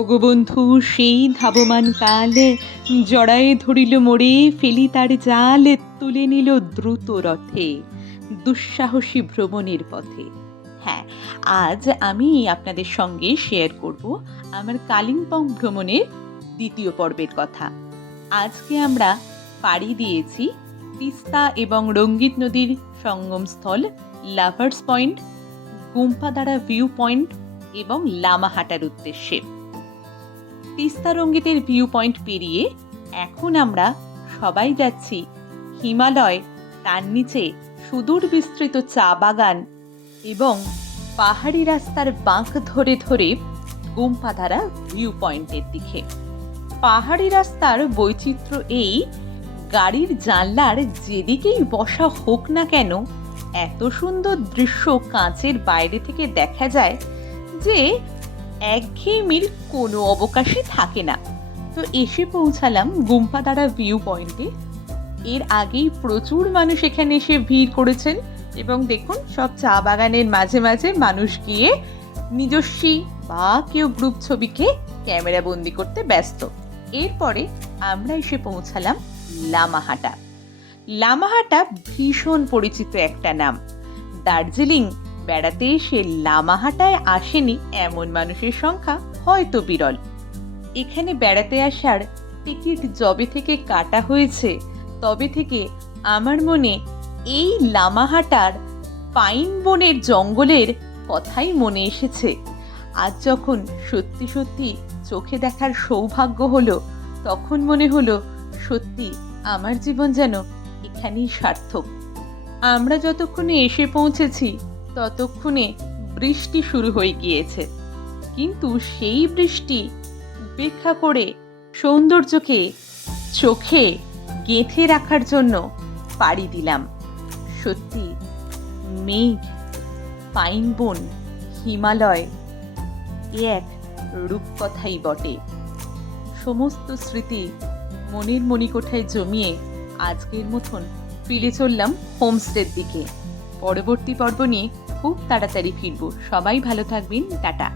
ওগো বন্ধু সেই ধাবমান কাল, জড়ায়ে ধরিল মোরে, ফেলি তার জাল, তুলে নিল দ্রুত রথে, দুঃসাহসী ভ্রমণের পথে। হ্যাঁ, আজ আমি আপনাদের সঙ্গে শেয়ার করব আমার কালিম্পং ভ্রমণের দ্বিতীয় পর্বের কথা। আজকে আমরা পাড়ি দিয়েছি তিস্তা এবং রঙ্গিত নদীর সঙ্গমস্থল লাভার্স পয়েন্ট, গুম্পাদারা ভিউ পয়েন্ট এবং লামাহাটার উদ্দেশ্যে। তিস্তা রঙ্গিতের ভিউ পয়েন্ট পেরিয়ে এখন আমরা সবাই যাচ্ছি হিমালয়, তার নিচে সুদূর বিস্তৃত চা বাগান এবং পাহাড়ি রাস্তার বাঁক ধরে ধরে গুম্পাধারা ভিউ পয়েন্টের দিকে। পাহাড়ি রাস্তার বৈচিত্র্য এই, গাড়ির জানলার যেদিকেই বসা হোক না কেন এত সুন্দর দৃশ্য কাঁচের বাইরে থেকে দেখা যায় যে একঘেয়েমির কোনো অবকাশই থাকে না। তো এসে পৌঁছালাম গুম্পাদারা ভিউ পয়েন্টে। এর আগেই প্রচুর মানুষ এখানে এসে ভিড় করেছেন এবং দেখুন সব চা বাগানের মাঝে মাঝে মানুষ গিয়ে নিজস্বী বা কেউ গ্রুপ ছবিকে ক্যামেরা বন্দি করতে ব্যস্ত। এরপরে আমরা এসে পৌঁছালাম লামাহাটা। লামাহাটা ভীষণ পরিচিত একটা নাম। দার্জিলিং বেড়াতে এসে লামাহাটায় আসেনি এমন মানুষের সংখ্যা হয়তো বিরল। এখানে বেড়াতে আসার টিকিট যবে থেকে কাটা হয়েছে তবে থেকে আমার মনে এই লামাহাটার পাইন বনের জঙ্গলের কথাই মনে এসেছে। আজ যখন সত্যি সত্যি চোখে দেখার সৌভাগ্য হলো তখন মনে হলো সত্যি আমার জীবন যেন এখানেই সার্থক। আমরা যতক্ষণে এসে পৌঁছেছি ততক্ষণে বৃষ্টি শুরু হয়ে গিয়েছে, কিন্তু সেই বৃষ্টি উপেক্ষা করে সৌন্দর্যকে চোখে গেঁথে রাখার জন্য পাড়ি দিলাম। সত্যি মেঘ, পাইন বন, হিমালয় এ এক রূপকথাই বটে। সমস্ত স্মৃতি মনের মণিকোঠায় জমিয়ে আজকের মতন ফিরে চললাম হোমস্টের দিকে। পরবর্তী পর্ব নিয়ে খুব তাড়াতাড়ি ফিরবো। সবাই ভালো থাকবেন, টাটা।